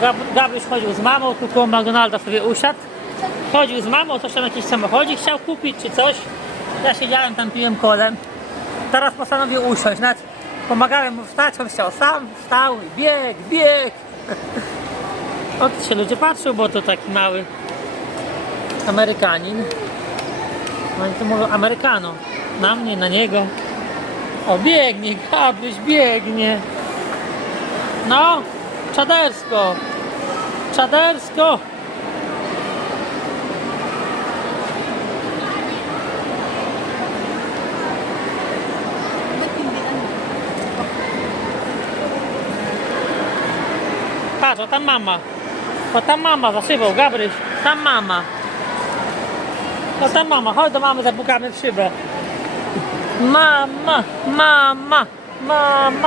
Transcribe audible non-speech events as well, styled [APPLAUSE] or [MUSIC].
Gab- Gabryś chodził z mamą, tu koło McDonalda sobie usiadł. Chodził z mamą, coś tam jakiś samochodzik chciał kupić czy coś. Ja siedziałem tam, piłem kolem. Teraz postanowił usiąść. Nawet pomagałem mu wstać, on chciał sam, wstał i bieg, bieg. [LAUGHS] Od się ludzie patrzą, bo to taki mały Amerykanin. No i to mówią Amerykano. Na mnie, na niego. O, biegnie, Gabryś, biegnie. No, czadersko. Czadersko. Patrz, o tam mama. O tam mama za szybą, Gabryś. Tam mama. O tam mama, chodź do mamy, zapukamy w szybę. Mama, mama, mama.